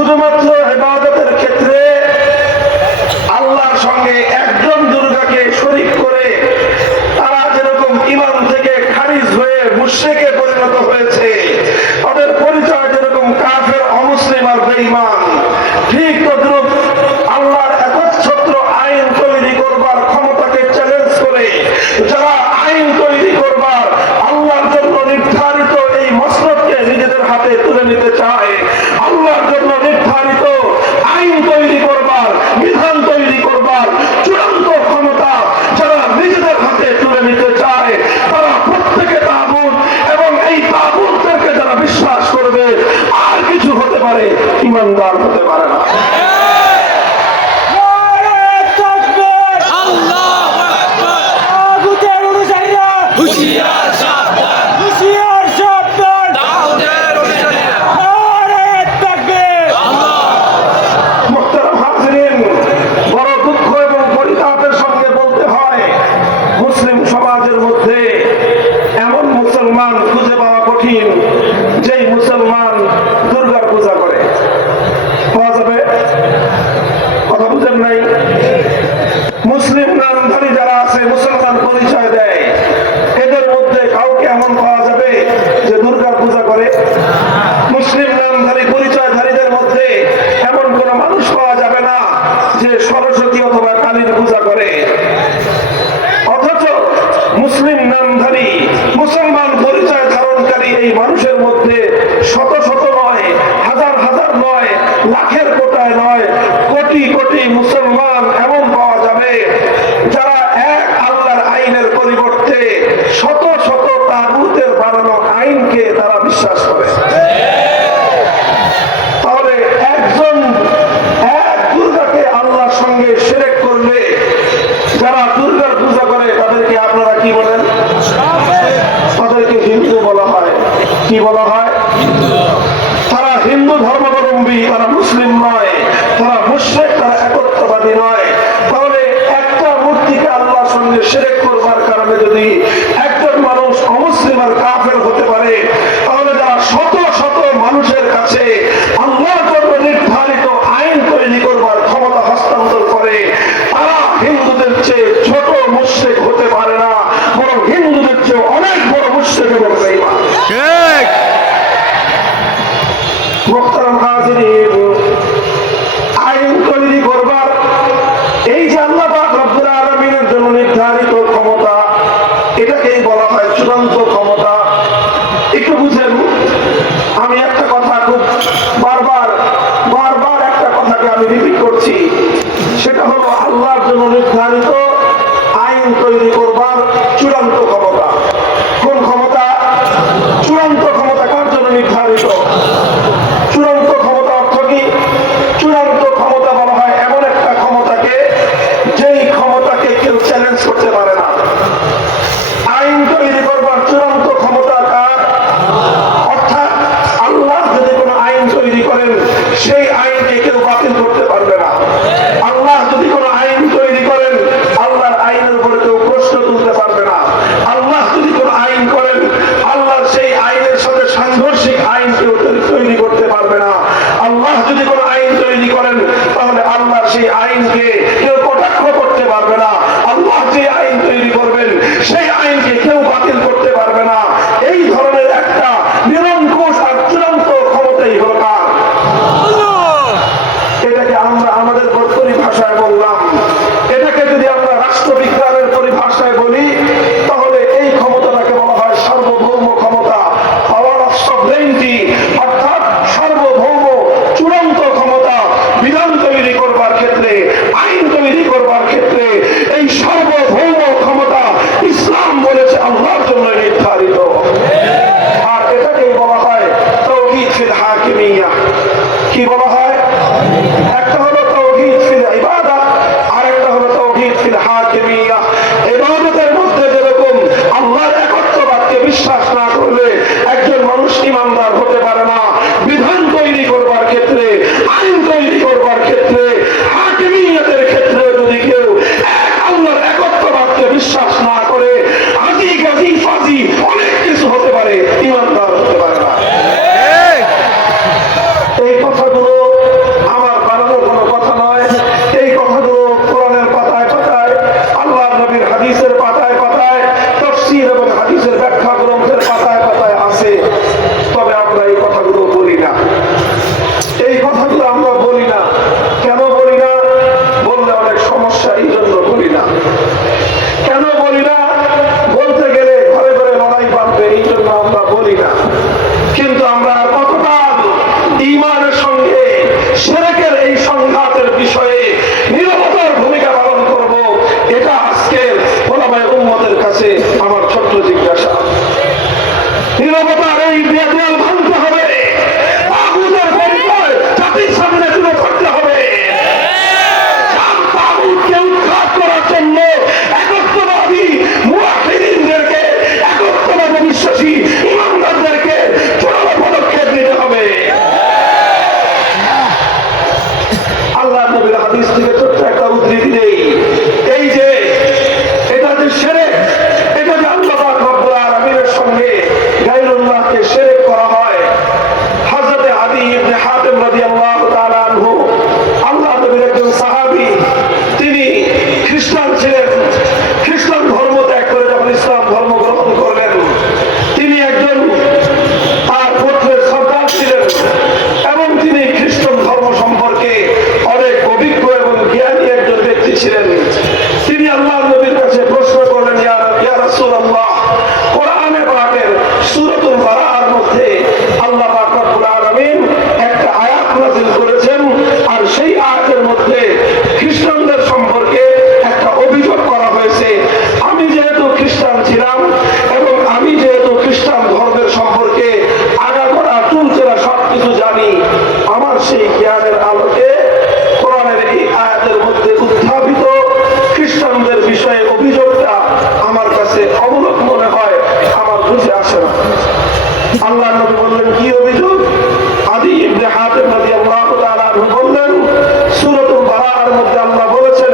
শুধুমাত্র ইবাদতের ক্ষেত্রে আল্লাহর সঙ্গে একজন দুর্গাকে শরীক করে তারা যেরকম ঈমান থেকে খারিজ হয়ে মুশরিকে পরিণত হয়েছে, তাদের পরিচয় যেরকম কাফের, অমুসলিম আর বেঈমান, ঠিক তদ্রুপ আল্লাহর একচ্ছত্র আইন তৈরি করবার ক্ষমতাকে চ্যালেঞ্জ করে যারা আইন তৈরি করবার আল্লাহর জন্য নির্ধারিত এই মসনদকে নিজেদের হাতে তুলে নিতে চায়, আল্লাহর জন্য নির্ধারিত আইন তৈরি করবার, বিধান তৈরি করবার চূড়ান্ত ক্ষমতা যারা নিজেদের হাতে তুলে নিতে চায়, তারা প্রত্যেকে তাগুত, এবং এই তাগুতদেরকে যারা বিশ্বাস করবে আর কিছু হতে পারে, ঈমানদার হতে পারে না। যেই মুসলমান দুর্গার পূজা করে, পাওয়া যাবে? কথা বুঝেন নাই? মুসলিম নামধারী যারা আছে, মুসলমান পরিচয় দেয়, এদের মধ্যে কাউকে এমন পাওয়া যাবে যে দুর্গার পূজা করে? মুসলিম নামধারী পরিচয়ধারীদের মধ্যে এমন কোন মানুষ পাওয়া যাবে না যে সরস্বতী অথবা কালীর পূজা করে। অথচ মুসলিম নামধারী, মুসলমান পরিচয় ধারণকারী এই মানুষের মধ্যে শত শত নয়, হাজার হাজার নয়, লাখের কোটায় নয়, কোটি কোটি মুসলমান এমন পাওয়া যাবে যারা এক আল্লাহর আইনের পরিবর্তে শত শত তাগুতের বানানো আইনকে তারা বিশ্বাস করে। তাহলে একজন এক দুর্গাকে আল্লাহর সঙ্গে শিরক করলে যারা দুর্গার পূজা করে তাদেরকে আপনারা কি বলেন? তাদেরকে হিন্দু বলা হয়। কি বলা হয়? তারা হিন্দু ধর্মাবলম্বী, তারা মুসলিম নয়, তারা মুশরিক, তারা একত্ববাদী নয়। তাহলে একটা মূর্তিকে আল্লাহর সঙ্গে শিরক করবার কারণে যদি একজন মানুষ অমুসলিম আর কাফের হতে পারে, তাহলে যারা শত শত মানুষের কাছে আল্লাহর জন্য নির্ধারিত আইন তৈরি করবার ক্ষমতা হস্তান্তর করে, তারা হিন্দুদের চেয়ে ছোট মুশরিক হতে পারে না, বরং হিন্দুদের চেয়ে অনেক বড় মুশরিক এবং বেঈমান। ঠিক। মুহতারাম হাজিরিন, আইন তৈরি করবার এই যে আল্লাহ পাক রব্বুল আলামিনের জন্য নির্ধারিত ক্ষমতা, এটাকেই বলা হয় চূড়ান্ত ক্ষমতা। একটু বুঝেন, আমি একটা কথা খুব বারবার একটা কথাকে আমি রিপিট করছি, সেটা হলো আল্লাহর জন্য নির্ধারিত আইন তৈরি করবার চূড়ান্ত ক্ষমতা। কোন ক্ষমতা? চূড়ান্ত ক্ষমতা কার জন্য নির্ধারিত? চূড়ান্ত ক্ষমতা অর্থ কি? চূড়ান্ত ক্ষমতা বলা হয় এমন একটা ক্ষমতাকে যেই ক্ষমতাকে কেউ চ্যালেঞ্জ করতে পারে না। আইন তৈরি করবার চূড়ান্ত ক্ষমতা কার? অর্থাৎ আল্লাহ যদি কোনো আইন তৈরি করেন, সেই আইনকে কেউ বাতিল করতে পারবে না। আল্লাহ যদি কোনো আইন তৈরি করেন, আল্লাহর আইনের উপরে কেউ প্রশ্ন তুলতে পারবে না। আল্লাহ যদি কোনো আইন করেন, আল্লাহর সেই আইনের সাথে সাংঘর্ষিক আইন কেউ তৈরি করতে পারবে না। আল্লাহ যদি কোনো আইন তৈরি করেন, তাহলে আল্লাহর সেই আইনকে কেউ কটাক্ষ করতে পারবে না। আল্লাহ যে আইন তৈরি করবেন, সেই আইনকে কেউ বাতিল করতে পারবে না। এই ধরনের একটা নিরঙ্কুশ আর চূড়ান্ত ক্ষমতাই হল কার? এটাকে আমরা আমাদের পরিভাষায় বললাম। এটাকে যদি আমরা রাষ্ট্রবিজ্ঞানের পরিভাষায় বলি, তাহলে এই ক্ষমতাটাকে বলা হয় সার্বভৌম ক্ষমতা, পাওয়ার অফ সভরেইনিটি, অর্থাৎ সার্বভৌম চূড়ান্ত ক্ষমতা। বিধান তৈরি করবার ক্ষেত্রে, আইন তৈরি করবার ক্ষেত্রে এই সার্বভৌম ক্ষমতা ইসলাম বলেছে আল্লাহর জন্য নির্ধারিত। আর এটাকেই বলা হয় তাওহীদ ফিল হাকিমিয়্যাহ। কি বলা হয়? একটা হলো তাওহীদ ফিল ইবাদাহ, আর একটা হলো তাওহীদ ফিল হাকিমিয়্যাহ। ইবাদতের মধ্যে যেরকম আল্লাহর একত্ববাদকে বিশ্বাস না করলে একজন মানুষ ঈমানদার হতে পারে না, বিধান তৈরি করবার ক্ষেত্রে, আইন তৈরি করবার ক্ষেত্রে, হাকিমিয়তের ক্ষেত্রে যদি কেউ এক আল্লাহর একত্ববাদকে বিশ্বাস না করে, আজি গাজি ফাজি অনেক কিছু হতে পারে, ঈমানদার হতে পারে না। এই কথাগুলো হাদিস থেকে ছোট্ট একটা উদ্ধৃতি দেই। এই যে এটা যে শিরক, এটা যে আল্লাহ পাক রব্বুল আলামিনের সঙ্গে গায়রুল্লাহকে শিরক করা হয়। হযরত আদী ইবনে হাতিম রাদিয়াল্লাহু তাআলা আনহু, আল্লাহ নবীর একজন সাহাবী, তিনি খ্রিস্টান ছিলেন। খ্রিস্টান ধর্ম ত্যাগ করে যখন ইসলাম ধর্ম গ্রহণ করলেন, তিনি একজন তার পুত্রের সন্তান ছিলেন এবং তিনি খ্রিস্টান ধর্ম সম্পর্কে অনেক অভিজ্ঞ এবং জ্ঞানী একজন ব্যক্তি ছিলেন। তিনি আল্লাহ নবীর কাছে প্রশ্ন করলেন, ইয়া রাসূলুল্লাহ, কোরআনে পাকের সূরাতুল বারাআর মধ্যে আল্লাহ পাক রব্বুল আলামিন একটা আয়াত নাযিল করেছেন, আর সেই আয়াতের মধ্যে খ্রিস্টানদের সম্পর্কে একটা অভিযোগ করা হয়েছে। আমি যেহেতু খ্রিস্টান ছিলাম এবং আমি যেহেতু খ্রিস্টান ধর্মের সম্পর্কে আগাগোড়া চুলচেরা সবকিছু জানি, আমার সেই জ্ঞানের আলোকে কোরআনের এই আয়াতের মধ্যে উত্থাপিত খ্রিস্টানদের বিষয়ে অভিযোগটা আমার কাছে অমূলক মনে হয়, আমার বুঝে আসে না। আল্লাহ নবী বললেন, কি অভিযোগ? আদী ইবনে হাতিম রাদিয়াল্লাহু তাআলা আনহু বললেন, সূরাতুল বারাআর মধ্যে আল্লাহ বলেছেন,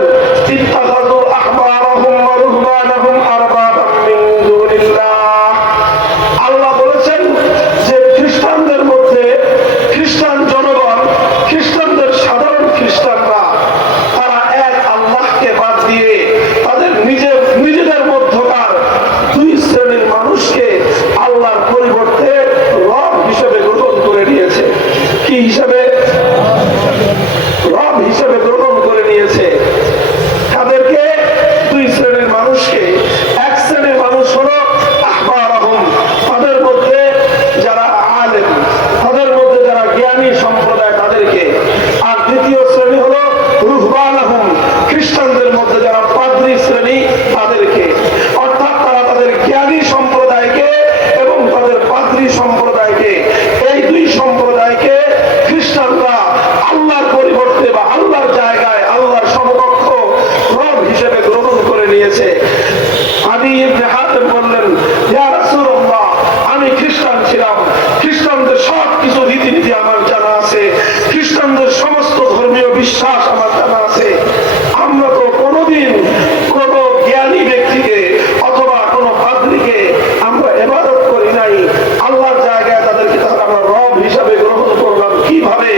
ইত্তাখাযু আহবারাহুম ওয়া রুহবানাহুম আরবাবাম মিন দুনিল্লাহ। আল্লাহ বলেছেন যে খ্রিস্টানদের মধ্যে, খ্রিস্টান জনগণ, খ্রিস্টানদের সাধারণ খ্রিস্টানরা, তারা এক আল্লাহকে বাদ দিয়ে তাদের নিজেদের মধ্যকার দুই শ্রেণীর মানুষকে আল্লাহর পরিবর্তে রব হিসেবে গ্রহণ করে নিয়েছে। কি হিসেবে? রব হিসেবে গ্রহণ করে নিয়েছে। তাদেরকে দুই শ্রেণীর মানুষকে, এক শ্রেণীর মানুষ হলো আহবারাহুম, তাদের মধ্যে যারা আলেম, তাদের মধ্যে যারা জ্ঞানী সম্প্রদায়, তাদেরকে। আর দ্বিতীয় শ্রেণী হলো রুহবানাহুম, খ্রিস্টানদের মধ্যে যারা পাদ্রী শ্রেণী, তাদেরকে। অর্থাৎ তারা তাদের জ্ঞানী সম্প্রদায়কে এবং তাদের পাদ্রী সম্প্রদায়কে, এই দুই সম্প্রদায়কে খ্রিস্টানরা আল্লাহর পরিবর্তে বা আল্লাহর জায়গায় আল্লাহর সমকক্ষ রব হিসেবে গ্রহণ করে নিয়েছে। আদী ইবনে হাতিম বললেন, ইয়া রাসূলুল্লাহ, আমি খ্রিস্টান ছিলাম, খ্রিস্টানদের সব কিছু রীতিনীতি আমার জানা আছে, খ্রিস্টানদের সমস্ত ধর্মীয় বিশ্বাস আমার জানা আছে। আমরা তো কোনোদিন কোনো জ্ঞানী ব্যক্তিকে অথবা কোনো পাদ্রীকে আমরা ইবাদত করি নাই, আল্লাহর জায়গায় তাদেরকে তাহলে আমরা রব হিসাবে গ্রহণ করলাম কিভাবে?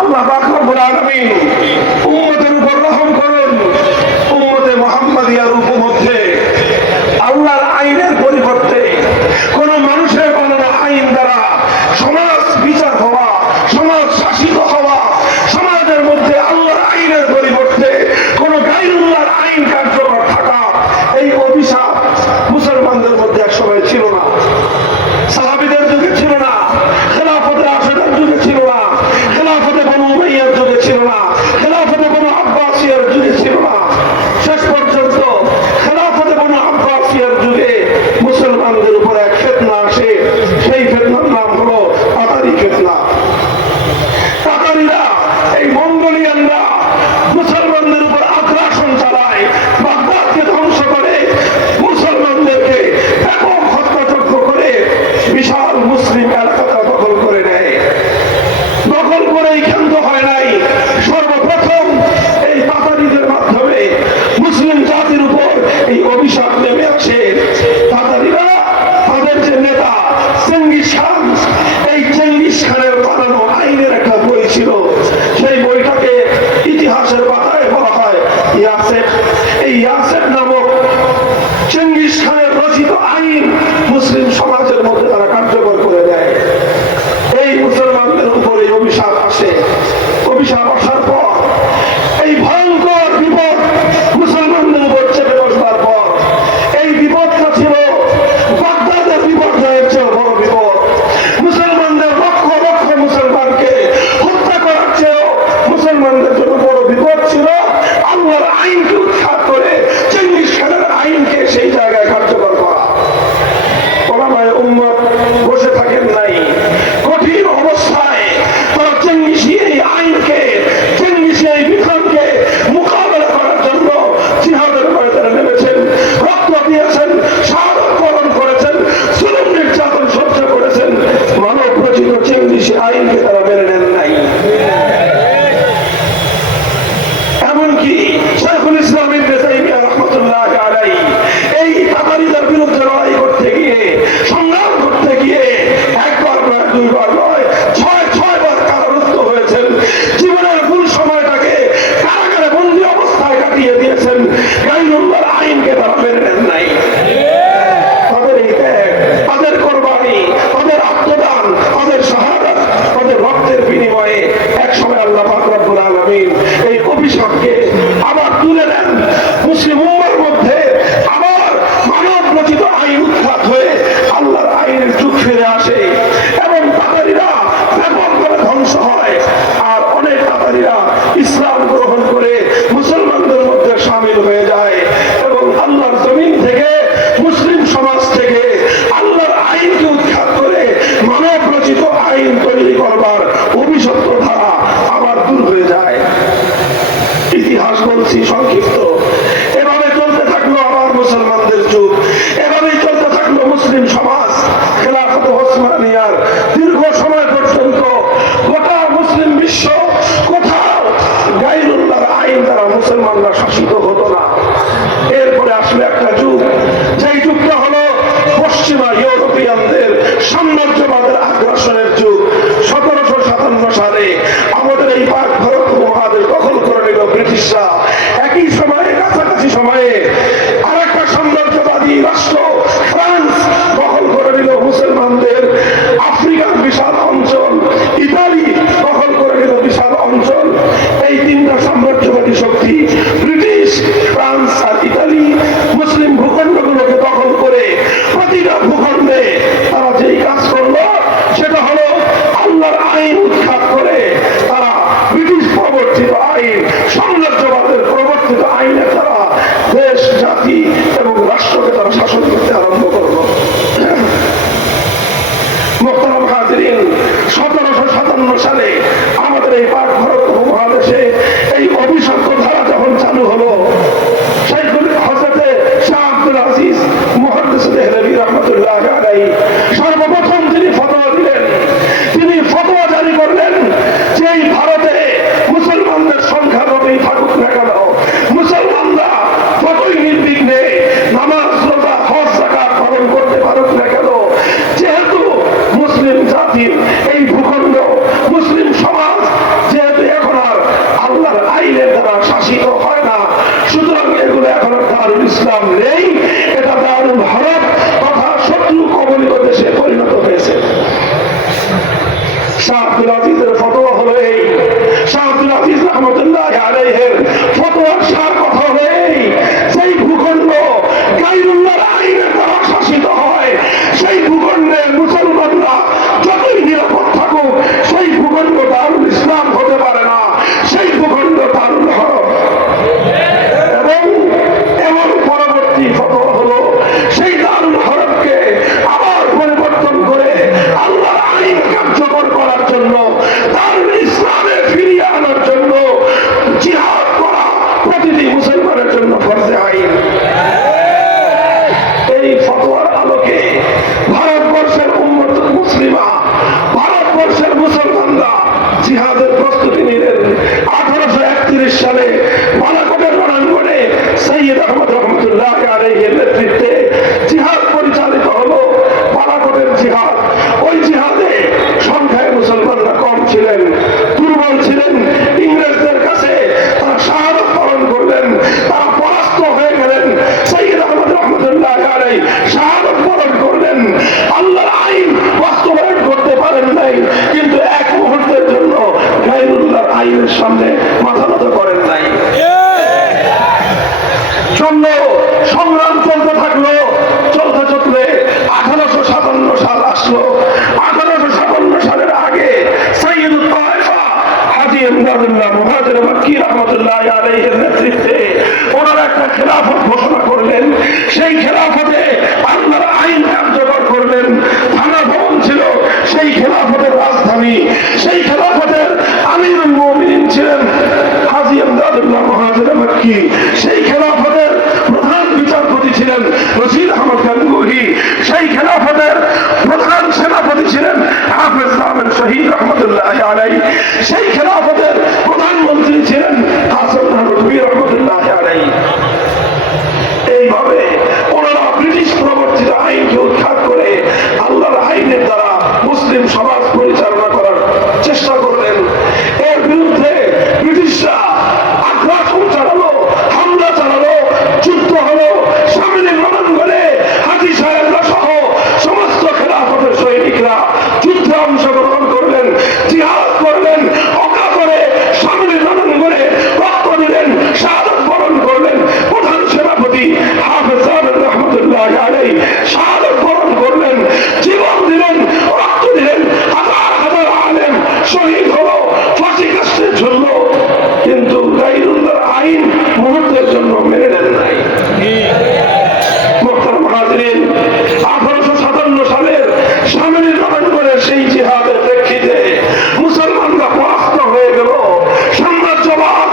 আল্লাহ পাক রব্বুল আলামিন উম্মতের উপর রহম করুন। উম্মতে মুহাম্মাদিয়ার উপমধ্যে আল্লাহর আইনের পরিবর্তে কোন মানুষের বানানো আইন দ্বারা সমাজ বিচার হওয়া, সমাজ শাসিত হওয়া, সমাজের মধ্যে আল্লাহর আইনের পরিবর্তে কোন গায়রুল্লাহর আইন কার্যকর থাকা, এই অভিশাপ মুসলমানদের মধ্যে একসময় ছিল না। সাহাবীদের যুগে ছিল না, খেলাফতে রাশেদার যুগে ছিল না, খেলাফতে বনু উমাইয়ার যুগে ছিল না, খেলাফতে বনু আব্বাসিয়ার যুগে ছিল না। শেষ পর্যন্ত খেলাফতে বনু আব্বাসিয়ার যুগে মুসলমানদের উপর এক ফিতনা আসে। সেই ফিতনার নাম হলো তাতারি ফিতনা। তাতারিরা, এই মঙ্গোলিয়ানরা মুসলমানদের উপর আগ্রাসন চালায়, বাগদাদকে ধ্বংস করে, মুসলমানদেরকে ব্যাপক হত্যাযজ্ঞ করে বিশাল মুসলিম এলাকাটা দখল করে নেয়। দখল করেই ক্ষান্ত হয় নাই, সর্বপ্রথম এই তাতারিদের মাধ্যমে মুসলিম জাতির উপর এই অভিশাপ নেমে আসে। তাতারিরা, তাদের যে নেতা চেঙ্গিস খান, এই চেঙ্গিস খানের বানানো আইনের একটা বই ছিল, সেই বইটাকে ইতিহাসের পাতায় বলা হয় ইয়াসেক। এই ইয়াসেক নামক চেঙ্গিস খানের রচিত আইন মুসলিম সমাজের মধ্যে তারা কার্যকর করে দেয়। এই মুসলমানদের উপরে অভিশাপ আসে। অভিশাপ আসার পর এই ভয়ঙ্কর বিপদ মুসলমানদের উপর চেপে বসবার পর, এই বিপদটা ছিল বাগদাদের বিপর্যয়ের চেয়েও বড় বিপদ। মুসলমানদের লক্ষ লক্ষ মুসলমানকে হত্যা করার চেয়েও মুসলমানদের জন্য বড় বিপদ ছিল আল্লাহর আইনকে উৎখাত করে চেঙ্গিস খানের আইনকে সেই জায়গায় কার্যকর করা। ওলামায়ে উম্মত বসে থাকেন নাই। কঠিন অবস্থায় তারা চেঙ্গিসি এই আইনকে, চেঙ্গিসি এই বিধানকে মোকাবেলা করার জন্য জিহাদের ময়দানে নেমেছেন, রক্ত দিয়েছেন, শাহাদাত বরণ করেছেন, জুলুম নির্যাতন সহ্য করেছেন। মানব রচিত চেঙ্গিসি আইনকে তারা মেনে নেন নাই। এমনকি শাইখুল ইসলাম ইবনে তাইমিয়া রাহমাতুল্লাহি আলাইহি এই তাতারিদের বিরুদ্ধে লড়াই করতে গিয়ে, সংগ্রাম করতে গিয়ে একবার নয়, দুইবার নয়, ছয় বার কারারুদ্ধ হয়েছেন। জীবনের ভুল সময়টাকে কারাগারে বন্দী অবস্থায় কাটিয়ে দিয়েছেন। গায়রুল্লাহর আইনকে তারা মেনে নেন নাই। তাদের এই ত্যাগ, তাদের কোরবানি, তাদের আত্মদান, তাদের শাহাদাত, তাদের রক্তের বিনিময়ে একসময় আল্লাহ পাক রব্বুল আলামিন এই অভিশাপকে আবার তুলে নেন। মুসলিম উম্মার মধ্যে আবার মানব রচিত আইন উৎখাত হয়ে আল্লাহর আইনের যুগ ফিরে আসে এবং তাতারিরা ব্যাপকভাবে ধ্বংস হয়। আর অনেক তাতারিরা ইসলাম গ্রহণ করে মুসলমানদের মধ্যে শামিল হয়ে যায় এবং আল্লাহর জমিন থেকে, মুসলিম সমাজ থেকে আল্লাহর আইনকে উৎখাত করে মানব রচিত আইন তৈরি করবার অভিশপ্ত ধারা আবার দূর হয়ে যায়। ইতিহাস বলছি সংক্ষিপ্ত। এভাবে চলতে থাকলো আবার মুসলমানদের যুগ, এভাবেই চলতে থাকলো মুসলিম সমাজ। খেলাফতে ওসমানিয়ার দীর্ঘ সময় পর্যন্ত গোটা মুসলিম বিশ্ব কোথাও গায়রুল্লাহর আইন দ্বারা মুসলমানরা শাসিত হতো না। এরপরে আসলে একটা যুগ, যেই যুগটা হলো পশ্চিমা ইউরোপিয়ানদের সাম্রাজ্যবাদের আগ্রাসনের যুগ। 1757 সালে আমাদের এই পাক ভারত উপমহাদেশ দখল করে নিল ব্রিটিশরা। একই সময়ে, কাছাকাছি সময়ে আরেকটা সাম্রাজ্যবাদী রাষ্ট্র ফ্রান্স দখল করে নিল মুসলমানদের আফ্রিকার বিশাল অঞ্চল। ইতালি দখল করে নিল বিশাল অঞ্চল। এই তিনটা সাম্রাজ্যবাদী শক্তি, ব্রিটিশ, ফ্রান্স আর ইতালি, মুসলিম ভূখণ্ডগুলোকে দখল করে প্রতিটা ভূখণ্ডে তারা যেই কাজ করলো সেটা হলো আল্লাহর আইন উৎখাত করে তারা ব্রিটিশ প্রবর্তিত আইন, সাম্রাজ্যবাদের প্রবর্তিত আইনের দ্বারা দেশ, জাতি এবং রাষ্ট্রকে তারা শাসন করতে আরম্ভ করলো। মুহতারাম হাজিরিন, 1757 সালে আমাদের এই পাক ভারত উপমহাদেশে এই অভিশপ্ত ধারা যখন চালু হলো, হযরতে শাহ আব্দুল আজিজ মুহাদ্দিস দেহলভী রাহমাতুল্লাহি আলাইহি সর্বপ্রথম তিনি ফতোয়া দিলেন। তিনি ফতোয়া জারি করলেন যে এই ভারতে মুসলমানদের সংখ্যা যতই থাকুক না কেন, ইসলাম নেই, এটা দারুল হরব তথা শত্রু কবলিত দেশে পরিণত হয়েছে। শাহ আব্দুল আজিজের ফতোয়া হলো এই, শাহ আব্দুল আজিজ রহমতুল্লাহ আলাইহির ফতোয়ার সার কথা হলো এই, সেই ভূখণ্ড গায়রুল্লাহর আইনের দ্বারা শাসিত হয়, সেই ভূখণ্ডে মুসলমানরা যতই নিরাপদ থাকুক, সেই ভূখণ্ড দারুল ইসলাম হতে পারে না, সেই ভূখণ্ড দারুল হরব। এবং পরবর্তী ফতোয়া হলো সেই দারুল হরবকে আবার পরিবর্তন করে আল্লাহর আইন কার্যকর করার জন্য, দারুল ইসলামে ফিরিয়ে আনার জন্য জিহাদ করা প্রতিটি মুসলমানের জন্য ফরজে আইন। এই ফতোয়ার আলোকে ভারতবর্ষের উম্মত মুসলিমা, ভারতবর্ষের মুসলমানরা জিহাদের প্রস্তুতি নিলেন। 1831 সালে বালাকোটের রণাঙ্গনে সৈয়দ আহমদ রহমতুল্লাহ আলাইহির নেতৃত্বে জিহাদ পরিচালিত হলো। বালাকোটের জিহাদ, ওই জিহাদে সংখ্যায় মুসলমানরা কম ছিলেন, দুর্বল ছিলেন, ইংরেজদের কাছে তারা শাহাদাত বরণ করলেন, তারা পরাস্ত হয়ে গেলেন। সৈয়দ আহমদ রহমতুল্লাহ আলাইহি শাহাদাত বরণ করলেন, আল্লাহর আইন বাস্তবায়ন করতে পারেন নাই, কিন্তু এক মুহূর্তের জন্য গায়রুল্লাহর আইনের সামনে মাথা নত করেন নাই। জন্য সংগ্রাম চলতে থাকলো, চলতে চলতে 1857 সাল আসলো। 1857 সালের আগে সাইয়্যিদুত তায়েফা হাজী ইমদাদুল্লাহ মুহাজির মক্কি রাহমাতুল্লাহ আলাইহির নেতৃত্বে ওনারা একটা খেলাফত ঘোষণা করলেন। সেই খেলাফতে আল্লাহর আইন কার্যকর করলেন। থানা ভবন ছিল সেই খেলাফতের রাজধানী। সেই খেলাফতের আমিরুল মুমিনিন ছিলেন হাজী ইমদাদুল্লাহ মুহাজির মক্কি। সেই খেলাফতের প্রধান বিচারপতি ছিলেন রশিদ আহমদ গাঙ্গুহি। সেই খেলাফতের প্রধান সেনাপতি ছিলেন হাফেজ আহমেদ শহীদ রহমতুল্লাহ আলাইহি। সেই খেলাফতের প্রধানমন্ত্রী ছিলেন কাসেম নানভী রহমতুল্লাহ আলাইহি। এইভাবে ওনারা ব্রিটিশ প্রবর্তিত আইনকে উৎখাত করে আল্লাহর আইনের দ্বারা মুসলিম সমাজ পরিচালনা করার চেষ্টা করলেন। এর বিরুদ্ধে ব্রিটিশরা আগ্রাসন চালালো, হামলা চালালো, যুদ্ধ হলো। সামনে রণাঙ্গনে হাজী সাহেবরা সহ সমস্ত খেলাফতের সৈনিকরা যুদ্ধে অংশগ্রহণ করলেন, জিহাদ করলেন, অকাতরে সামনে রণাঙ্গনে রক্ত দিলেন, শাহাদাত বরণ করলেন। প্রধান সেনাপতি হাফেজ আহমেদ রহমতুল্লাহ আলাইহি শাহাদাত বরণ করলেন, জীবন দিলেন, রক্ত দিলেন। হাজার হাজার আলেম শহীদ হলো, ফাঁসি কাস্টে ঝুলল, কিন্তু গায়রুল্লাহর আইন মুহূর্তের জন্য মেনে নেন নাই। মুহতারাম হাজিরিন, 1857 সালের সামনের রণাঙ্গনের সেই জিহাদের প্রেক্ষিতে মুসলমানরা পরাস্ত হয়ে গেল। সাম্রাজ্যবাদ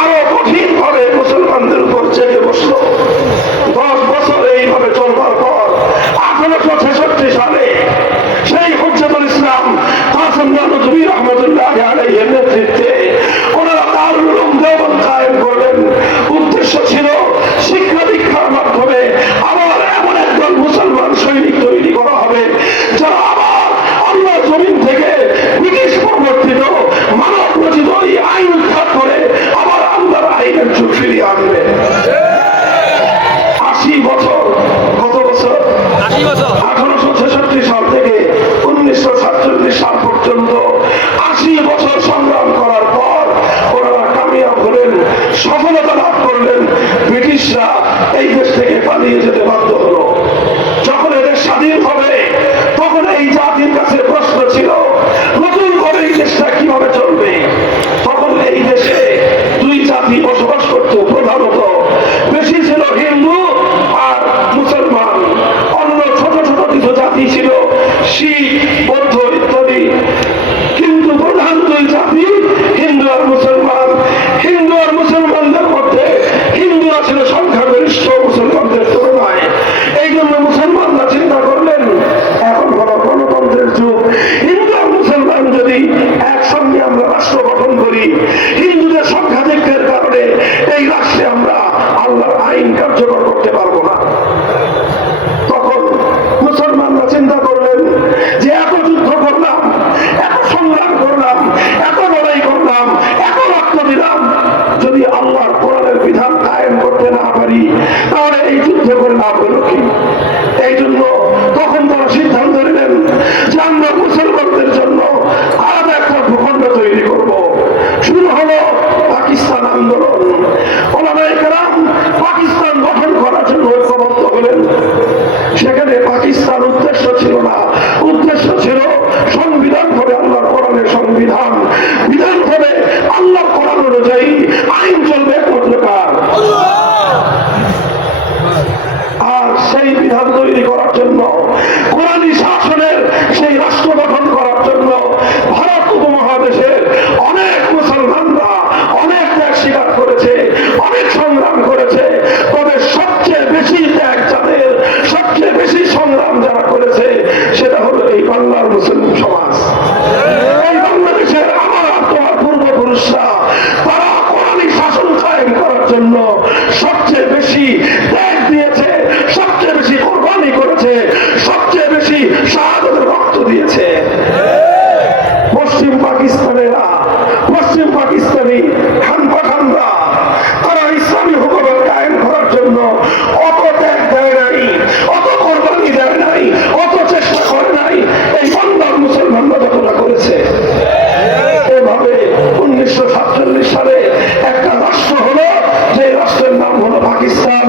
আরো কঠিন ভাবে মুসলমানদের উপর চেপে বসলো। 10 বছর এইভাবে চলবার পর 1866 সালে সেই হুজ্জাতুল ইসলাম কাসেম নানভী রহমতুল্লাহ আলাইহির নেতৃত্বে ওনারা দারুল উলুম দেওবন্দ কায়েম করলেন। উদ্দেশ্য ছিল শিক্ষা দীক্ষার মাধ্যমে আবার এমন একদল মুসলমান সৈনিক তৈরি করা হবে যারা আবার আল্লাহর জমিন থেকে ব্রিটিশ প্রবর্তিত মানব রচিত এই আইন উৎখাত করে আবার আল্লাহর আইনের যুগ ফিরিয়ে আনবে। 80 বছর, কত বছর? 1866 সাল থেকে 1947 সাল পর্যন্ত 80 বছর সংগ্রাম করার পর ওনারা কামিয়াব হলেন, সফলতা লাভ করলেন। ব্রিটিশরা এই দেশ থেকে পালিয়ে যেতে বাধ্য হলো। যখন এদের স্বাধীন হবে তখন এই জাতির কাছে প্রশ্ন ছিল নতুন করে এই দেশটা কিভাবে চলবে। তখন এই দেশে 2 জাতি বসবাস করত, প্রধানত বেশি ছিল হিন্দু আর মুসলমান। অন্য ছোট ছোট কিছু জাতি ছিল শিখ, বৌদ্ধ ইত্যাদি, কিন্তু প্রধান 2 জাতি হিন্দু আর মুসলমান। হিন্দু আর মুসলমানদের মধ্যে হিন্দুরা ছিল সংখ্যাগরিষ্ঠ মুসলমানদের তুলনায়। এই জন্য মুসলমানরা চিন্তা করলেন এখন হলো গণতন্ত্রের যুগ, হিন্দু আর মুসলমান যদি একসঙ্গে আমরা রাষ্ট্র গঠন করি, হিন্দুদের সংখ্যাধিক্যের কারণে এই রাষ্ট্রে আমরা আল্লাহর আইন কার্যকর করতে পারবো না। তখন মুসলমানরা চিন্তা করলেন যে এত যুদ্ধ করলাম, এত সংগ্রাম করলাম, এত লড়াই করলাম, এত রক্ত দিলাম, যদি আল্লাহর কোরআনের বিধান কায়েম করতে না পারি তাহলে এই ওলামায়ে কেরাম পাকিস্তান গঠন করার জন্য ঐক্যবদ্ধ হলেন। সেখানে পাকিস্তান উদ্দেশ্য ছিল না, উদ্দেশ্য ছিল সংবিধান হবে আল্লাহর কোরআনের সংবিধান, বিধান হবে আল্লাহর কোরআন অনুযায়ী, আইন চলবে একমাত্র কার? আর সেই বিধান তৈরি করার জন্য, কোরআনী শাসনের সেই রাষ্ট্র গঠন করার জন্য ভারত উপমহাদেশের অনেক মুসলমানরা অনেক ত্যাগ স্বীকার করেছে, অনেক সংগ্রাম করেছে। তবে সবচেয়ে বেশি ত্যাগ যাদের, সবচেয়ে বেশি সংগ্রাম যারা করেছে, সেটা হলো এই বাংলার মুসলিম সমাজ। এই বাংলাদেশের আমার তোমার পূর্বপুরুষরা তারা কোরআনী শাসন কায়েম করার জন্য সবচেয়ে বেশি ত্যাগ দিয়েছে, সবচেয়ে বেশি কোরবানি করেছে, সবচেয়ে বেশি শাহাদাতের রক্ত দিয়েছে। পশ্চিম পাকিস্তানেরা, পশ্চিম পাকিস্তানি খান পাঠানরা তারা ইসলামী হুকুমত কায়েম করার জন্য অত ত্যাগ দেয় নাই, অত কোরবানি দেয় নাই, অত চেষ্টা করে নাই এই বাংলার মুসলমানরা যতটা করেছে। এভাবে 1947 সালে একটা রাষ্ট্র হলো, যে রাষ্ট্রের নাম হলো পাকিস্তান।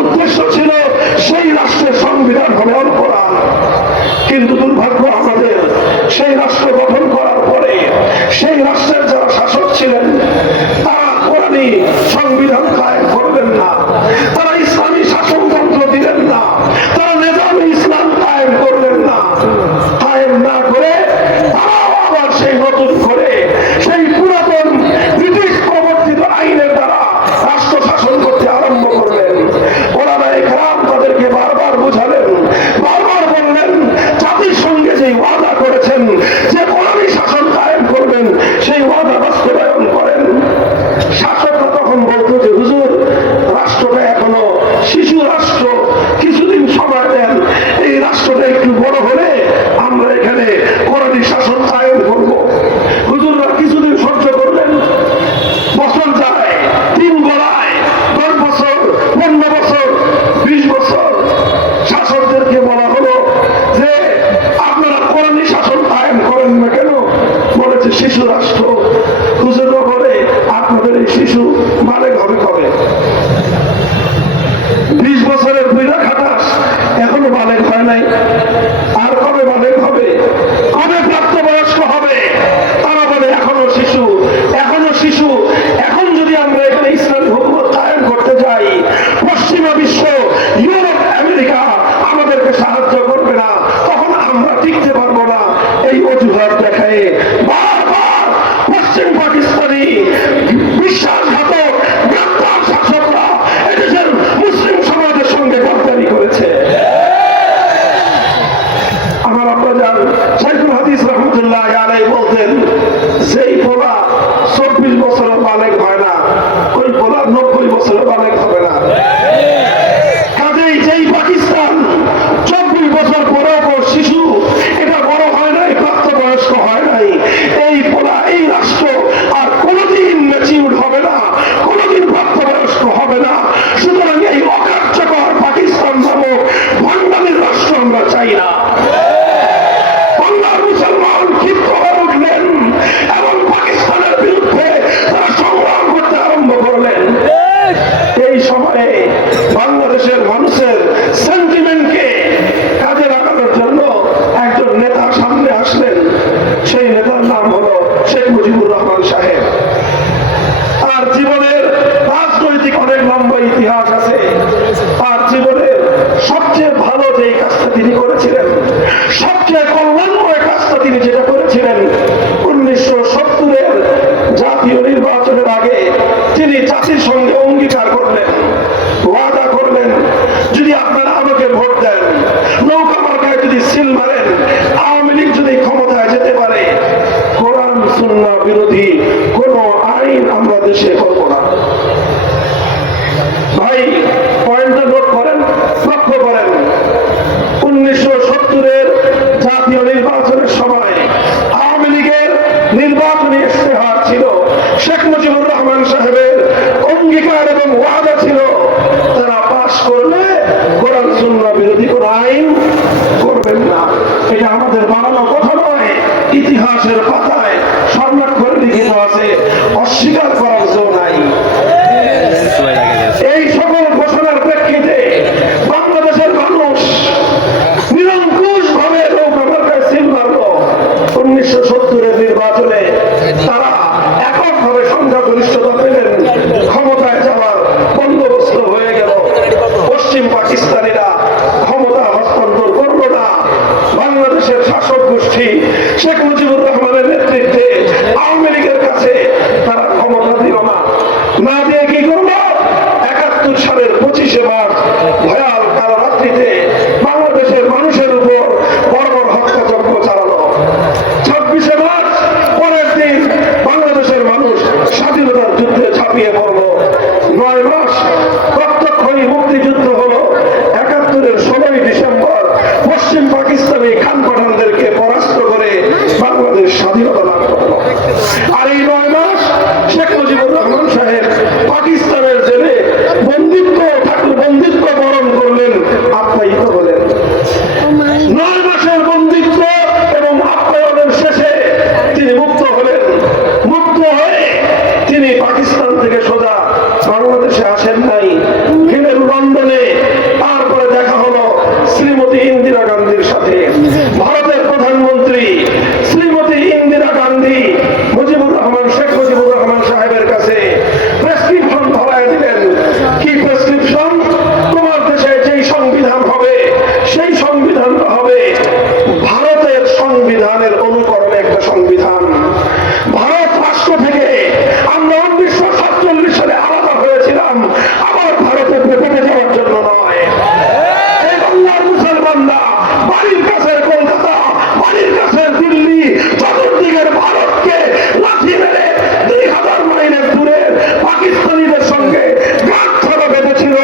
উদ্দেশ্য ছিল সেই রাষ্ট্রের সংবিধান হবে আল কোরআন। কিন্তু দুর্ভাগ্য আমাদের, সেই রাষ্ট্র গঠন করার পরে সেই রাষ্ট্রের যারা শাসক ছিলেন তারা কোরআনী সংবিধান কায়েম করলেন না, তারা ইসলামী শাসনতন্ত্র দিলেন না, তারা নিজামে ইসলাম কায়েম করলেন না। কায়েম না করে তারাও আবার সেই নতুন করে সেই পুরাতন ব্রিটিশ প্রবর্তিত আইনের দ্বারা রাষ্ট্র শাসন করতে আরম্ভ করলেন। ওলামায়ে কেরাম তাদেরকে বারবার বুঝালেন, বারবার বললেন জাতির সঙ্গে যে ওয়াদা করেছেন যে কোরআনী শাসন কায়েম করবেন, সেই ওয়াদা বাস্তবায়ন করেন। শাসকরা তখন বলতো যে হুজুর, রাষ্ট্রটা এখনো শিশু রাষ্ট্র, কিছুদিন সময় দেন, এই রাষ্ট্রটা একটু বড় হলে আমরা এখানে কোরআনী শাসন কায়েম করব। হুজুররা কিছুদিন সহ্য করলেন। বছর যায়, 3 গড়ায়, 10 বছর, 15 বছর, 20 বছর। শাসকদেরকে বলা হলো যে আপনারা কোরআনী শাসন কায়েম করেন না কেন? বলেছে শিশু রাষ্ট্র। হুজুররা বলে আপনাদের এই শিশু বালেগ হবে কবে? 20 বছরের বুইড়া খাটাস, এখনো বালেগ হয় নাই, আর কবে বালেগ হবে? কবে প্রাপ্তবয়স্ক হবে? তারা বলে এখনো শিশু, এখনো শিশু। এখন যদি আমরা এখানে ইসলামী হুকুমত কায়েম করতে যাই, পশ্চিমা বিশ্ব, ইউরোপ, আমেরিকা আমাদেরকে সাহায্য করবে না, তখন আমরা টিকতে পারবো না। এই অজুহাত দেখায় বারবার পশ্চিম পাকিস্তানি বিশ্বাসঘাতক গ্রেপ্তার শাসকরা এদেশের মুসলিম সমাজের সঙ্গে গদ্দারি করেছে। আমার আব্বাজান শাইখুল হাদিস রহমতুল্লাহ আলাইহি বলতেন, যেই পোলা 24 বছরের বালেগ হয় না, ওই পোলা 90 বছরের বালেগ হবে না। কাজেই যেই পাকিস্তান 24 বছর পরেও শিশু, এটা বড় হয় নাই, প্রাপ্তবয়স্ক হয় নাই, এই পোলা, এই রাষ্ট্র আর কোনোদিন ম্যাচিউর হবে না, কোনোদিন প্রাপ্তবয়স্ক হবে না। সুতরাং এই অকার্যকর পাকিস্তান নামক বাঙালির রাষ্ট্র আমরা চাই না। বাংলার মুসলমান ক্ষিপ্ত হয়ে উঠলেন এবং পাকিস্তানের বিরুদ্ধে তারা সংগ্রাম করতে আরম্ভ করলেন। এই সময়ে বাংলাদেশের মানুষের সেন্টিমেন্টকে কাজে লাগানোর জন্য একজন নেতা সামনে আসলেন। সেই নেতার নাম হলো শেখ মুজিবুর রহমান সাহেব। তার জীবনের রাজনৈতিক অনেক লম্বা ইতিহাস আছে। তার জীবনের সবচেয়ে ভালো যে কাজটা তিনি করেছিলেন, সবচেয়ে কল্যাণময় কাজটা তিনি যেটা করেছিলেন, 1970-এর জাতীয় নির্বাচনের আগে তিনি জাতির সঙ্গে অঙ্গীকার করলেন, ওয়াদা করলেন, যদি আপনারা আমাকে ভোট দেন, নৌকা মার্কায় যদি সিল মারেন, আওয়ামী লীগ যদি ক্ষমতায় যেতে পারে, কোরআন সুন্নাহ বিরোধী কোন আইন আমরা দেশে করব না। ভাই, পয়েন্টটা নোট করেন, লক্ষ্য করেন। 1970-এর জাতীয় নির্বাচনের সময় আওয়ামী লীগের নির্বাচনী ইশতেহার ছিল, শেখ মুজিবুর রহমান সাহেবের অঙ্গীকার এবং ওয়াদা ছিল, তারা পাশ করলে কোরআন সুন্নাহ বিরোধী কোন আইন করবেন না। এটা আমাদের বানানো কথা নয়, ইতিহাসের পাতায় স্বর্ণাক্ষরে লিখিত আছে, অস্বীকার করার জো নাই। বাংলাদেশে আসেন নাই, গেলেন লন্ডনে। তারপরে দেখা হলো শ্রীমতী ইন্দিরা গান্ধীর সাথে। ভারতের প্রধানমন্ত্রী শ্রীমতী ইন্দিরা গান্ধী শেখ মুজিবুর রহমান সাহেবের কাছে প্রেসক্রিপশন ধরায় দিলেন। কি প্রেসক্রিপশন? তোমার দেশে যেই সংবিধান হবে সেই সংবিধানটা হবে ভারতের সংবিধানের অনুকরণে একটা সংবিধান। ভারত রাষ্ট্র থেকে আমরা 1947 সালে আলাদা হয়েছিলাম, আবার ভারতের ভেতরে যাওয়ার জন্য নয়। এই বাংলার মুসলমানরা বাড়ির কাছের কলকাতা, বাড়ির কাছের দিল্লি, চতুর্দিকের ভারতকে লাথি মেরে 2000 মাইলের দূরে পাকিস্তানিদের সঙ্গে গাঁটছড়া বেঁধেছিল।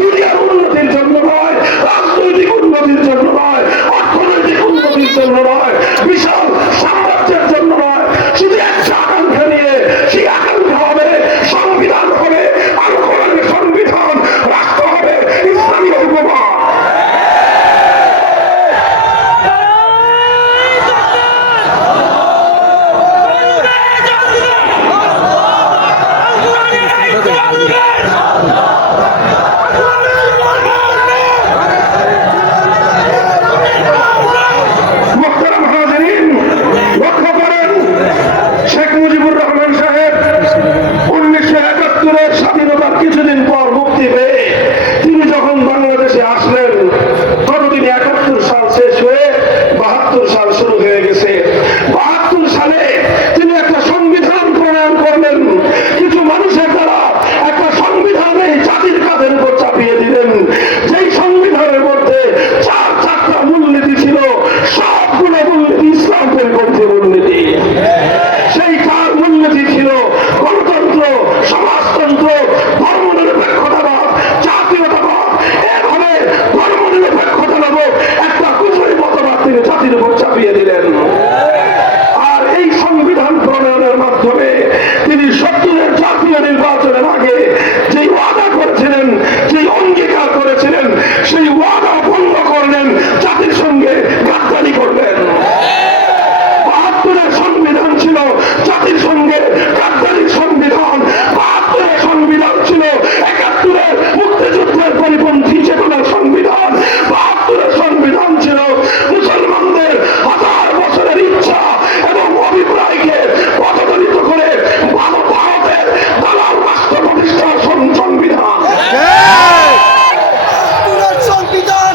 দুনিয়ার উন্নতির জন্য নয়, রাজনৈতিক উন্নতির জন্য নয়, অর্থনৈতিক উন্নতির জন্য নয়, বিশাল সাম্রাজ্যের জন্য নয়, শুধু একটা আকাঙ্ক্ষা নিয়ে। সেই আকাঙ্ক্ষা হবে সংবিধান হবে আল কোরআনের সংবিধান, রাষ্ট্র হবে ইসলামী হুকুমত। মোহতারাম হাজিরিন, লক্ষ্য করেন, শেখ মুজিবুর রহমান সাহেব 1971-এর স্বাধীনতার কিছুদিন পর মুক্তি পেয়ে তিনি যখন বাংলাদেশে আসলেন, ততদিন 71 সাল শেষ হয়ে 72 সাল শুরু হয়ে গেছে। 72 সালে তিনি একটা সংবিধান প্রণয়ন করলেন। কিছু মানুষের দ্বারা একটা সংবিধান এই জাতির কাঁধের উপর চাপিয়ে দিলেন। যেই সংবিধানের মধ্যে চারটা মূলনীতি ছিল, সবগুলো মূলনীতি ইসলাম পরিপন্থী মূলনীতি। সেই 4 মূলনীতি ছিল গণতন্ত্র, সমাজতন্ত্র, ধর্মনিরপেক্ষতাবাদ, জাতীয়তাবাদ। এভাবে ধর্মনিরপেক্ষতা নামক একটা কুফরি মতবাদ তিনি জাতির উপর চাপিয়ে দিলেন। আর এই সংবিধান প্রণয়নের মাধ্যমে তিনি 70-এর জাতীয় নির্বাচনের আগে যেই ওয়াদা করেছিলেন, যেই অঙ্গীকার করেছিলেন, সেই ওয়াদা ভঙ্গ করলেন, জাতির সঙ্গে গাদ্দারি করলেন। 72-এর সংবিধান ছিল জাতির সঙ্গে গাদ্দারির সংবিধান। 72-এর সংবিধান ছিল 71-এর মুক্তিযুদ্ধের পরিপন্থী চেতনার সংবিধান। 72-এর সংবিধান ছিল মুসলমানদের 1000 বছরের ইচ্ছা এবং অভিপ্রায়কে পদদলিত করে ভারতের দালাল রাষ্ট্র প্রতিষ্ঠার সংবিধান। সংবিধান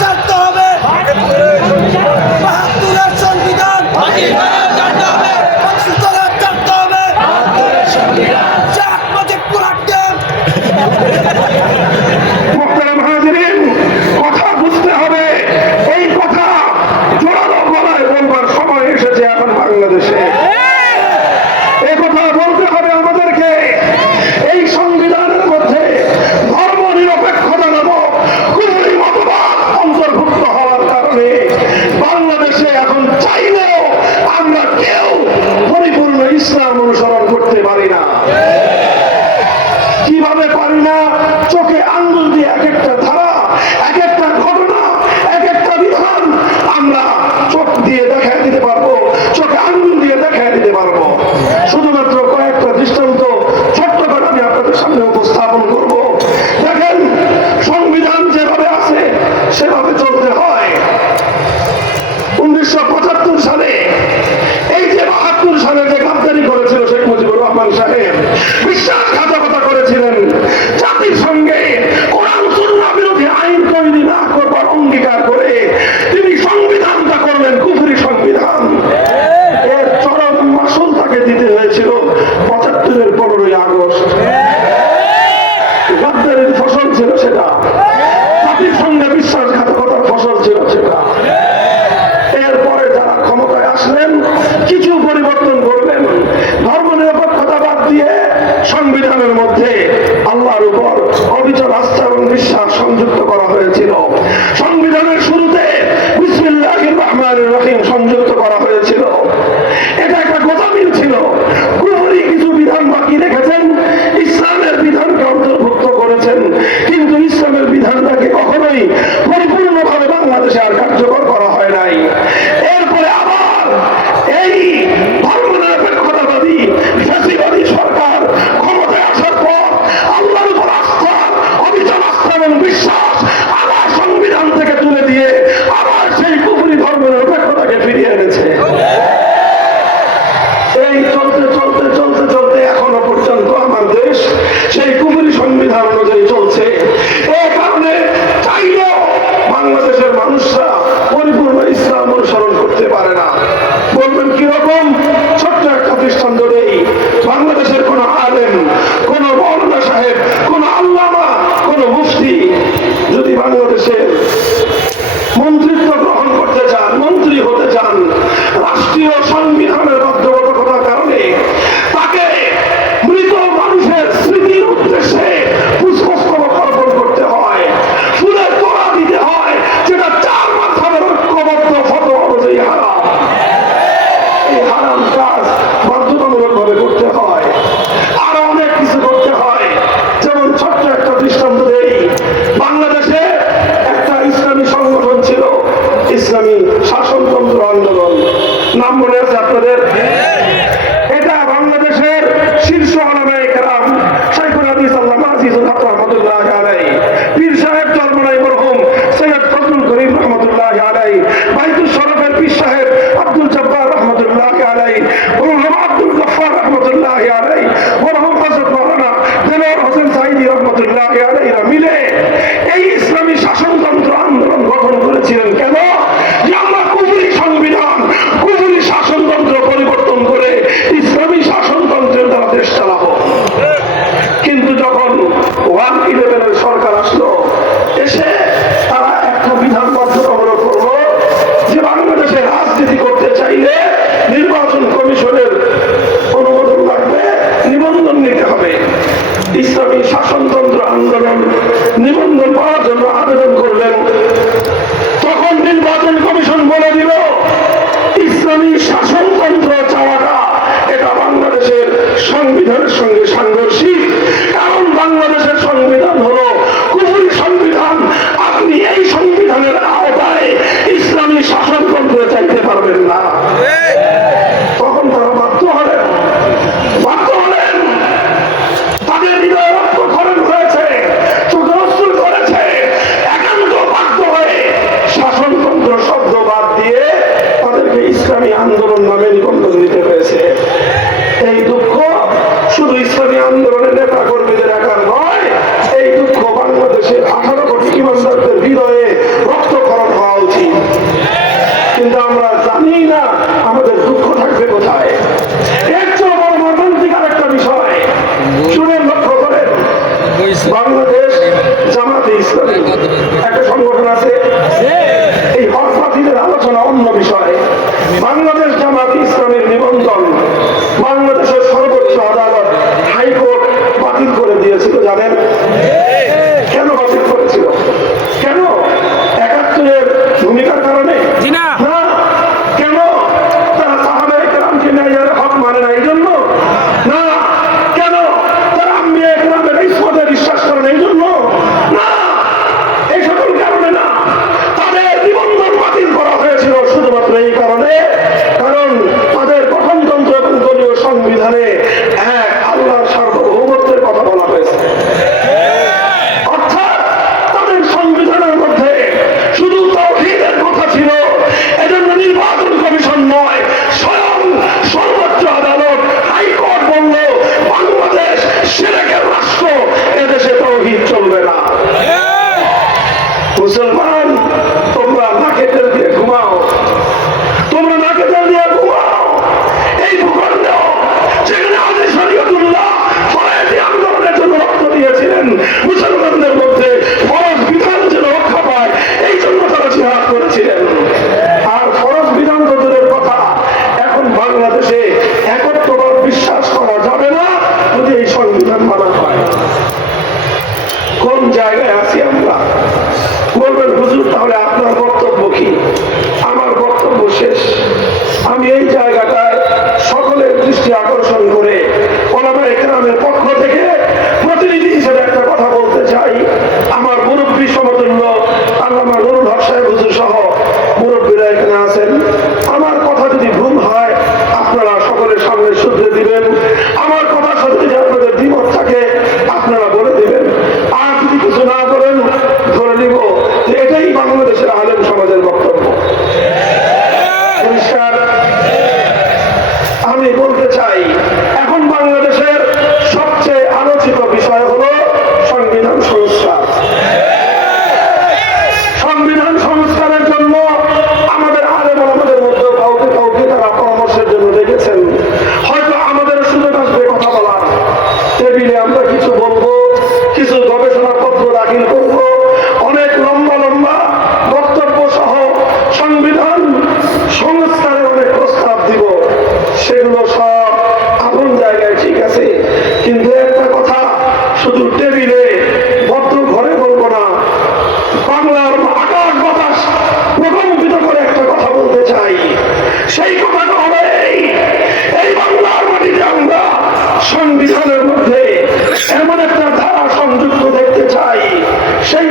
চারতে হবে, বাহাত্তরের সংবিধান চারতে হবে, চার মুজিবুর রহমান। মোহতারাম হাজিরিন, কথা বুঝতে হবে। এই কথা জোরালো গলায় বলবার সময় এসেছে এখন বাংলাদেশে। এই কথা বলতে হবে আমাদেরকে। এই সংবিধানের মধ্যে ধর্ম নিরপেক্ষতা নামক কুফরি মতবাদ অন্তর্ভুক্ত হওয়ার কারণে বাংলাদেশে এখন চাইলেও আমরা কেউ পরিপূর্ণ ইসলাম অনুসরণ করতে পারি না। কিভাবে পারি না? চোখে আঙ্গুল দিয়ে এক একটা ধারা, এক একটা ঘটনা, এক একটা বিধান আমরা চোখ দিয়ে দেখায় দিতে পারবো, চোখে আঙ্গুল দিয়ে দেখায় দিতে পারবো। শুধুমাত্র কয়েকটা দৃষ্টান্ত ছোট্ট করে আমি আপনাদের সামনে উপস্থাপন করব। দেখেন, সংবিধান যেভাবে আছে সেভাবে চলতে হয়। 1975 সালে এই যে 72 সালে যে গাদ্দারি করেছিল শেখ মুজিবুর রহমান সাহেব, বিশ্বাসঘাতকতা করেছিলেন, জাতির সঙ্গে কোরআন সুন্নাহ বিরোধী আইন তৈরি না করবার অঙ্গীকার করে তিনি সংবিধানটা করলেন কুফরি সংবিধান। এর চরম মাসুল তাকে দিতে হয়েছিল 75-এর 15ই আগস্ট। গাদ্দারির ফসল ছিল সেটা, জাতির সঙ্গে বিশ্বাসঘাতকতার ফসল ছিল সেটা। এরপরে যারা ক্ষমতায় আসলেন কিছু পরিবর্তন করলেন। ধর্ম নিরপেক্ষতা বাদ দিয়ে সংবিধানের মধ্যে আল্লাহর উপর অবিচল আস্থা এবং বিশ্বাস সংযুক্ত করা হয়েছিল। সংবিধানের শুরুতে বিসমিল্লাহির রহমানির রহিম সংযুক্ত করা হয়েছিল। এটা একটা গোজামিল ছিল। কুফরি কিছু বিধান বাকি রেখেছেন, ইসলামের বিধানকে অন্তর্ভুক্ত করেছেন, কিন্তু ইসলামের বিধানটাকে কখনোই পরিপূর্ণভাবে বাংলাদেশে আর কার্যকর করা হয় নাই। এরপরে আবার এই ধর্মনিরপেক্ষতাবাদী ফ্যাসিবাদী সরকার ইসলামী শাসনতন্ত্র আন্দোলন নিবন্ধন পাওয়ার জন্য আবেদন করলেন, তখন নির্বাচন কমিশন বলে দিল ইসলামী শাসনতন্ত্র চাওয়াটা এটা বাংলাদেশের সংবিধানের সঙ্গে সাংঘর্ষিক, কারণ বাংলাদেশের সংবিধান হলো কুফরি সংবিধান, আপনি এই সংবিধানের আওতায় ইসলামী শাসনতন্ত্র চাইতে পারবেন না। তখন তারা বাধ্য হলেন তাদের হৃদয় রক্তক্ষরণ হয়েছে, চোখে অশ্রু করেছে, একান্ত বাধ্য হয়ে শাসনতন্ত্র শব্দ বাদ দিয়ে তাদেরকে ইসলামী আন্দোলন নামে নিবন্ধন দিতে হয়েছে। এই দুঃখ শুধু ইসলামী আন্দোলনের নেতা কর্মীদের একার নয়, এই দুঃখ বাংলাদেশের 18 কোটি ইমানদারদের হৃদয়ে রক্তক্ষরণ হওয়া উচিত। কিন্তু আমরা জানি না আমাদের দুঃখ থাকবে কোথায়। এর চেয়ে বড় মর্মান্তিক আরেকটা বিষয় শুনেন, লক্ষ্য করেন, বাংলাদেশ জামাতে ইসলামী একটা সংগঠন আছে, এই হক বাতিলের আলোচনা অন্য বিষয়। বাংলাদেশ জামাতে ইসলামের নিবন্ধন বাংলাদেশের সর্বোচ্চ আদালত হাইকোর্ট বাতিল করে দিয়েছিল, জানেন কেন বাতিল করেছিল? কেন? 71-এর ভূমিকার কারণে না, কেন? তারা সাহাবায়ে কেরামকে ন্যায়ের হক মানে না এই জন্য না, কেন? তারা আম্বিয়ায়ে কেরামের ইসমতে বিশ্বাস করে না এই জন্য না, এই সকল কারণে না। তাদের নিবন্ধন বাতিল করা হয়েছিল শুধুমাত্র এই কারণে, কারণ তাদের গঠনতন্ত্র এবং দলীয় সংবিধানে এক আল্লাহর সার্বভৌমত্বের কথা বলা হয়েছে। অর্থাৎ তাদের সংবিধানের মধ্যে শুধু তাওহীদের কথা ছিল। এজন্য নির্বাচন কমিশন নয়, স্বয়ং সর্বোচ্চ আদালত হাইকোর্ট বলল বাংলাদেশ শিরকের রাষ্ট্র, এদেশে তাওহীদ চলবে না। মুসলমান, তোমরা নাকে তেল দিয়ে ঘুমাও, তোমরা নাকে তেল দিয়ে ঘুমাও। এই ভূখণ্ডেও যেখানে আদি শরীয়তুল্লাহ ফরজি আন্দোলনের জন্য রক্ত দিয়েছিলেন, মুসলমানদের মধ্যে ফরজ বিধান যেন রক্ষা পায় এই জন্য তারা জিহাদ করেছিলেন। আর ফরজ বিধান তো দূরের কথা, এখন বাংলাদেশে একত্ববাদ বিশ্বাস করা যাবে না যদি এই সংবিধান মানা হয়। কোন জায়গায় আছি আমরা? বলবেন হুজুর তাহলে আপনার বক্তব্য কি? আমার বক্তব্য শেষ। আমি এই জায়গাটায় সকলের দৃষ্টি আকর্ষণ করে ওলামায়ে কেরামের পক্ষ থেকে প্রতিনিধি হিসেবে একটা কথা বলতে চাই। আমার মুরব্বী সমতুল্য আল্লামা নুরুল হক সাহেব হুজুর সহ মুরব্বীরা এখানে আছেন। আমার কথা যদি ভুল হয় আপনারা সকলের সামনে শুধরে দিবেন, আমার কথার সাথে যদি আপনাদের দ্বিমত থাকে আপনারা বলে দিবেন, আর যদি কিছু না করেন ধরে নিব যে এটাই বাংলাদেশের আলেম সমাজের বক্তব্য। পরিষ্কার? আমি বলতে চাই এখন বাংলাদেশের সবচেয়ে আলোচিত বিষয় হলো সংবিধান সংস্কার। সংবিধান সংস্কারের জন্য আমাদের আলেম ওলামাদের মধ্যে কাউকে কাউকে তারা পরামর্শের জন্য ডেকেছেন। হয়তো আমাদের সুযোগ আসবে কথা বলার, টেবিলে আমরা কিছু বলবো, কিছু গবেষণাপত্র দাখিল করব, অনেক লম্বা লম্বা বক্তব্য সহ সংবিধান সংস্কারের অনেক প্রস্তাব দিব। সেগুলো সব আপন জায়গায় ঠিক আছে, কিন্তু একটা কথা শুধু টেবিলে বদ্ধ ঘরে বলবো না, বাংলার আকাশ বাতাস প্রকম্পিত করে একটা কথা বলতে চাই। সেই কথাটা হবে এই বাংলার মাটিতে আমরা সংবিধানের মধ্যে এমন একটা ধারা সংযুক্ত দেখতে চাই, সেই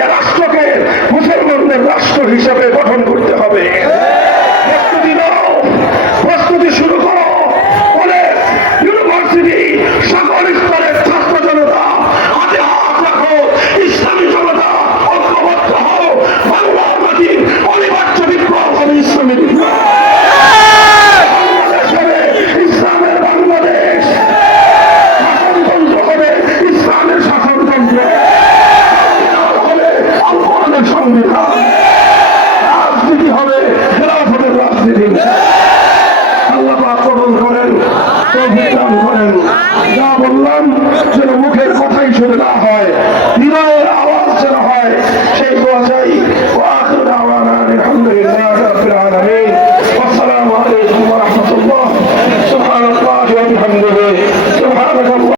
এ রাষ্ট্রকে মুসলমানদের রাষ্ট্র হিসেবে গঠন করতে হবে। প্রস্তুতি নাও, প্রস্তুতি শুরু করো। কলেজ, ইউনিভার্সিটি, সকল স্তরের ছাত্র জনতা হাতে হাত রাখো। ইসলামী জনতা ঐক্যবদ্ধ হও। বাংলার মাটির অনিবার্য বিপ্লব হবে ইসলামী বিপ্লব। বাংলাদেশ হবে ইসলামের বাংলাদেশ। শাসনতন্ত্র হবে ইসলামের শাসনতন্ত্র। সংবিধান হবে আল্লাহর সংবিধান। রাজনীতি হবে খেলাফতের রাজনীতি। আল্লাহ পাক কবুল করেন, তৌফিক দান করেন। যা বললাম যেন মুখের কথাই শুনে না হয়, হৃদয়ের আওয়াজ যেন হয়, সেই দোয়া চাই। ওয়া আখিরু দাওয়ানা আলহামদুলিল্লাহি রাব্বিল আলামিন।